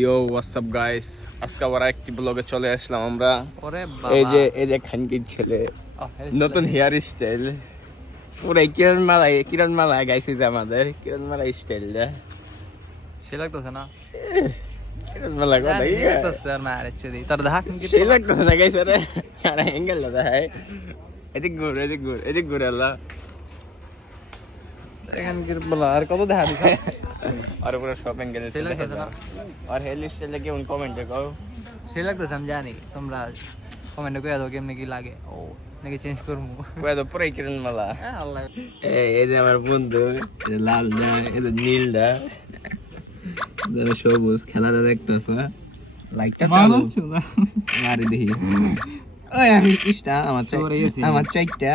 ইয়ো WhatsApp guys, আজকে আবার একটি ব্লগে চলে আসলাম আমরা। ওরে এই যে খানকির ছেলে, নতুন হেয়ার স্টাইল পুরো কিরণ মালা গাইছে যে আমাদের কিরণ মালা স্টাইলটা সে লাগতেছে না, কিরণ মালা কথা লাগতেছে আর মার চুরি তোর দেখা সে লাগতেছে না গাইছে রে, আর অ্যাঙ্গেল না দেখায়। এদিক ঘুরে আল্লাহ এখান কি বলা আর কত দেখা দিছে আর পুরো সব অ্যাঙ্গেল সে লাগতেছে না, আর হেয়ার স্টাইলটা কেমন কমেন্টে কও। সে লাগতেছে আমি জানি, তোমরা কমেন্টে কইয়া দাও কেমনে কি লাগে, ও নাকি চেঞ্জ করবো কয়ে তো পুরাই কিরণ মালা। আল্লাহ এই যে আমার বন্ধু, লালটা এই যে নীলটা সবুজ, খেলাটা দেখতেছ লাইকটা চালু মারি দেখি। ওই আমি ইস্টা আমার চাইটা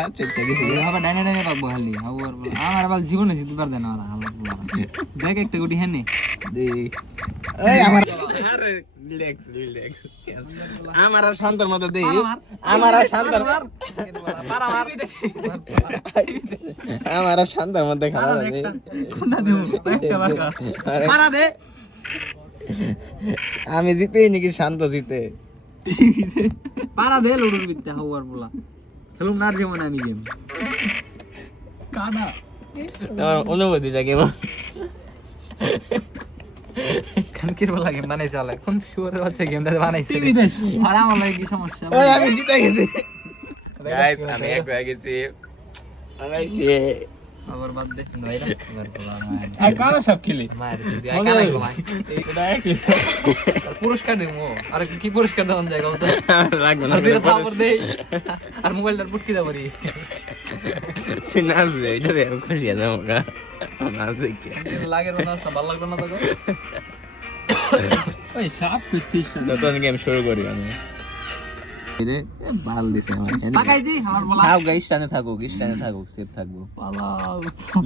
গেছে আবার ডাইনে ডাইনে পাবো খালি আমার আবার জীবনে জিততে পারবে না আল্লাহ দেখ একটা গুটি হ্যাঁ ওই আমার আরে রিল্যাক্স আমার আর শান্তর মতো দেই, আমার আর শান্তর মধ্যে খেলা দেই আমি জিতেই নাকি শান্ত জিতে পারা দে লুডুর বিদ্যা হওয়ার বলা খেলুম না যেমন আমি গেম কাটা তোমার অনুভূতিটা কেমন? কানকির বলা গেম বানাইছে আলাই কোন শুয়ারের বাচ্চা গেমটা বানাইছে আর আমার লাগে কি সমস্যা ওই আমি জিতে গেছি গাইস, আমি এক হয়ে গেছি আনাইছে আবার বাদ দে ভাইরা এবার বলা আর কারা সব খেলি মার দিদি আই কানা গো ভাই এটা একই পুরস্কার দেবো আর কি পুরস্কার দেওয়া যায় কত লাগবে না, আর দিরা থাপড় দেই আর মোবাইলটার পুটকি দাও পারি তুই নাচ দে, এটা দিয়ে আমি খুশি আছে আমাকে নাচ দেখে লাগের না ভালো লাগবে না তো ওই সাপ কুত্তিস নতুন গেম শুরু করি আমি। বাল দিছে আমার পাকাই দি আমার বলা থাক গাইস, স্টানে থাকুক সেফ থাকবো। পালাও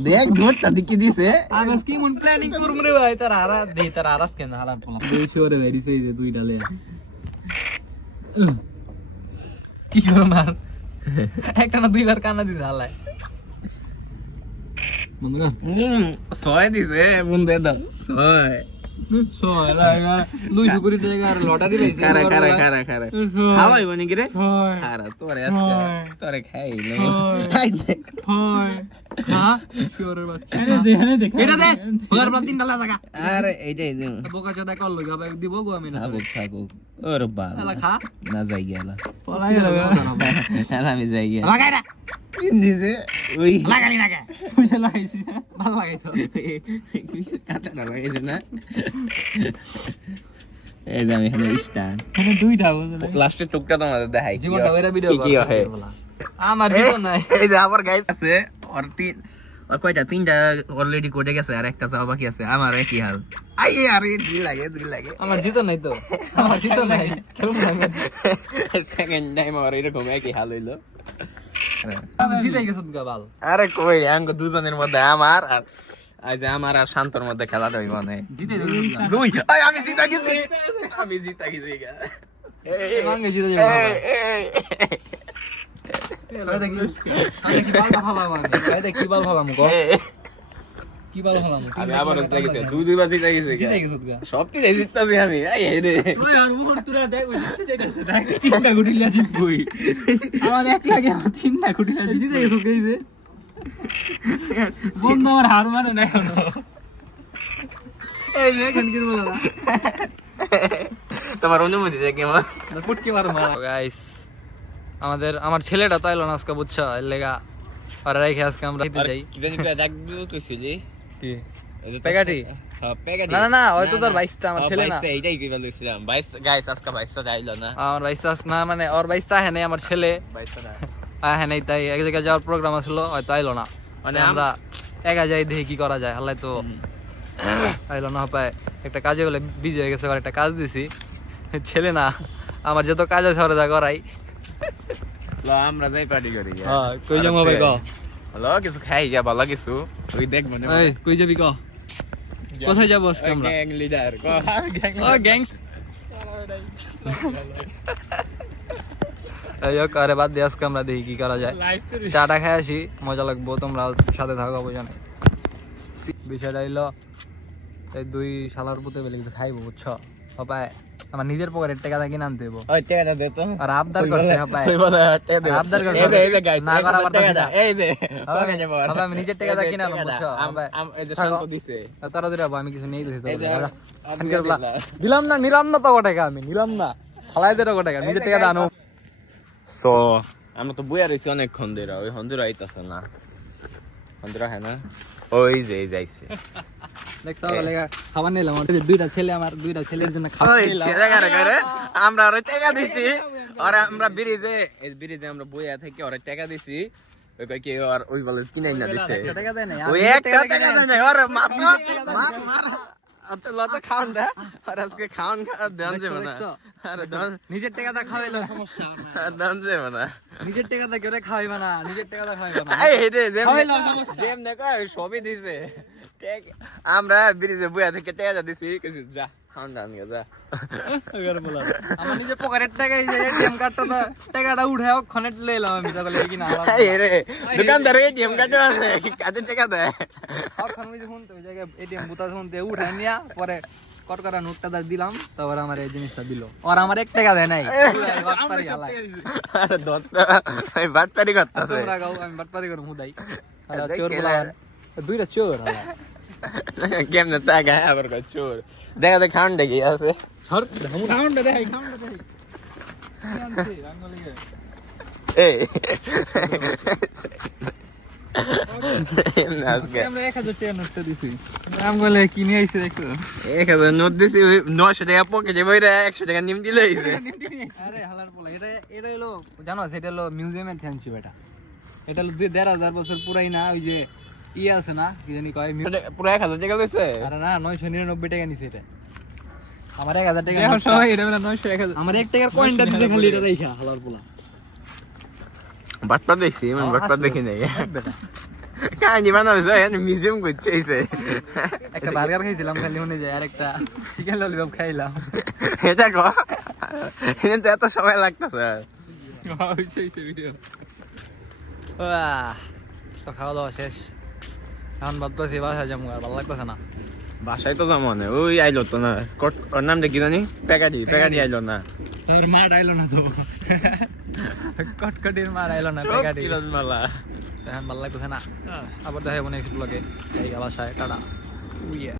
দেখ ধরটা দিকে দিছে আজ কি মন প্ল্যানিং করব রে ভাই তার আরা দেই তার আরাস কেন হালার পোলা দুই শোরে ভেরিছে এই যে দুই ডালে কি করব না একটা না দুইবার কানা দিছে হালায় মনগা ছয় দিছে বন্ধু দাও ছয় ছয় লাগা 200 কোটি টাকা আর লটারি পাইছে খারা খাওয়াই বনি কি রে খারা তোরে আজকে তোরে খাই নে খাই দে হয় হ্যাঁ শোরের বাচ্চা এনে দেখ এটা দে ওর প্রায় 3 ডালা জায়গা আরে এইটাই দে বোকা চোদা কল লগা ভাই দিব গো আমি না থাকুক ওর বাল এলা খা না যাই গেলা পলাই লাগা আমি যাই গেলা লাগাই না তিন দিছে ওই লাগালি না কে পয়সা লাগাইছি না ভালো লাগাইছো কাঁচা না লাগাইছে না। এই যে আমি এখানে স্ট্যান্ড এখানে দুইটা বুঝলে লাস্টের টুকটা তোমাদের দেখাই জীবনটা ওইরা ভিডিও কি হয় আমার জীবন নাই এই যে আবার গাইস আছে আর কয়টা তিনটা অলরেডি কোডে গেছে আর একটা যাওয়া বাকি আছে। আমার একই হাল, আই আরে দুই লাগে আমার জিতো নাই তো আমার জিতো নাই কেমন লাগে সেকেন্ড টাইম আর এরকম একই হাল হইলো। আমি জিতাই গেছত গাবাল আরে কই আঙ্গ দুজনের মধ্যে আমার আর আজ আমার আর শান্তর মধ্যে খেলাটা হইব না জিতে দুই আই আমি জিতা গেছি গা এই মাঙ্গে জিতে যাবে আরে কি বাল ভালাম আমি কি বাল ভালাম গো কি বাল ভালাম আমি আবার জিতে গেছি দুইবার জিতে গেছি জিতে গেছত গা সবটি জিততাছি আমি আই রে ওই আর মোহর তুরা দেখ ওই জিতে যাইতাছে দেখ তিনটা গুটিলা জিতবই আমার এক লাগে তিনটা গুটিলা জিতে গেছত গাইছে বন্ধ আমার হার মানে না কেন এই দেখেন কি বলা তোমার অনুমতি দেখে কেমন ফুটকি মারো মারা গাইস আমার ছেলেটা তো আইলো না আজকে বুঝছো এর লেগা আর রাইখে আজকে আমরা দিতে যাই জানি কই ডাক দিও কইছিলি কি পেগাটি হ্যাঁ পেগাটি না হয়তো তোর 22টা আমার ছেলে না 22টা এইটাই কইবা লইছিলাম 22 গাইস আজকে 22টা যাইলো না আমার 22টা না মানে ওর 22টা হ্যাঁ আমার ছেলে 22টা হ্যাঁ নাই তাই এক জায়গায় যাওয়ার প্রোগ্রাম ছিল হয়তো আইলো না মানে আমরা একা যাই দেখি কি করা যায় হালাই তো আইলো না পায় একটা কাজে বলে বিজি হয়ে গেছে আর একটা কাজ দিছি ছেলে না আমার যত কাজ আছে ওরা যা করাই আমরা যাই পার্টি করি হ্যাঁ কই যাবো ভাই ক হলো কিছু খাই যা ভালো কিছু ওই দেখ মনে এই কই যাবি ক কোথায় যাবো আজকে আমরা গ্যাং লিডার ক ও গ্যাংস আরে বাদ দিয়ে আজকে আমরা দেখি কি করা যায় চাটা খাই আসি মজা লাগবো তোমরা সাথে থাকো বুঝা নাই বিষয়টা হইলো এই দুই শালার পুতে বেলে কিছু খাইবো বুঝছো হপায় আমার নিজের পকেটের টাকা দিয়ে কিনে আনতে হইব ওই টাকাটা দে তো আর আবদার করছে হপায় ওই বলে টাকা দে আবদার করছে এই যে গাইস না করা পারতাছি না এই যে হপায় আমি নিজের টাকা দিয়ে কিনে আনবো বুঝছো হপায় এই যে শান্ত দিছে তারা দিরা আমি কিছু নেই দিছি এই যে দিলাম না নিলাম না তো টাকা আমি নিলাম না ফালাই দে টাকা নিজের টাকা আনো সো আমরা তো বইয়া রইছি অনেকক্ষণ ধরে ওই হন্দুরা আইতাছে না হন্দুরা হ্যাঁ না ওই যে যাইছে দেখছো লাগা খাবার নিলাম আমার দুইটা ছেলে আমার দুইটা ছেলের জন্য খাবার ওই নিলাম ছেলে করে আমরা ওরে টাকা দিছি আর আমরা ব্রিজে আমরা বইয়া থেকে ওরে টাকা দিছি ওই কই কি আর ওই বলে কিনাই না দিছে টাকা দেয় না ওই একটা টাকা দেয় না ওরে মাত্র মার আচ্ছা লতা খাওন দে আর আজকে খাওন দেন যাবে না আরে নিজের টাকা দা খাওয়াইলো সমস্যা দেন যাবে না নিজের টাকা দা কেউ খাওয়াইবা না নিজের টাকা দা খাওয়াইবা না এই রে খাওয়াইলাম সমস্যা জেম না কই সবই দিছে আমরা ব্রিজে বইয়া থেকে টাকা দিছি কিছু যা খাওন দান যা আমার নিজের পকেটের টাকা এই যে এটিএম কার্ডটা তো টাকাটা উঠাও খনেট লইলাম আমি তাহলে কি না এই রে দোকানদার এটিএম কার্ড আছে কি কাজে টাকা দেয় এখন ওই যে শুনতে ওই জায়গায় এটিএম বুতা শুনতে উঠাই নিয়া পরে কটকরা নোটটা দা দিলাম তারপর আমার এই জিনিসটা দিল আর আমার 1 টাকা দেয় নাই আরে দত্ত এই বাটপারি করতেছে তোমরা গাও আমি বাটপারি করব হুদাই চোর বলা দুইটা চোর কেমনে টাকা আবার কই চোর দেখা দেখ খাওন দেখি আছে খাউন্ডা দেখাই এই আজকে আমরা 1000 টাকা নোটটা দিছি নাম বলে কি নিয়ে আইছে দেখো 1000 নোট দিছি 900 টাকা পকেটে বইরা 100 টাকা নিম দিলে আরে হালার পোলা এটা হলো জানো সেটা হলো মিউজিয়ামে থ্যাংকস এটা এটা হলো 1500 বছর পুরাই না ওই যে ই আছে না কি জানি কয় পুরো 1000 টাকা লইছে আরে না 999 টাকা নিছে এটা আমার 1000 টাকা এখন সবাই এটা বলে 900 1000 আমার 1 টাকার কয়েনটা দিছে খালি এটা রাইখা হালার পোলা বাটপা দেখছি মানে বাটপা দেখি নাই কাহিনী বানাইছে এখানে মিউজিয়াম করছে একটা বার্গার খাইছিলাম খালি মনে যায় আর একটা চিকেন ললিপপ খাইলাম এটা কো এটা এত সময় লাগতেছে তো খাওয়া দাওয়া শেষ এখন ভাবতেছি বাসায় যাবো আর ভালো লাগতেছে না বাসায় তো যাবো না ওই আইলো তো না ওর নামটা কি জানি প্যাকাটি আইলো না তোর মা আইলো না তো কটকটির মা আইলো না প্যাকাটি মালা এখন ভালো লাগতেছে না আবার দেখা মনে নেক্সট ব্লগে এই বাসায় টাটা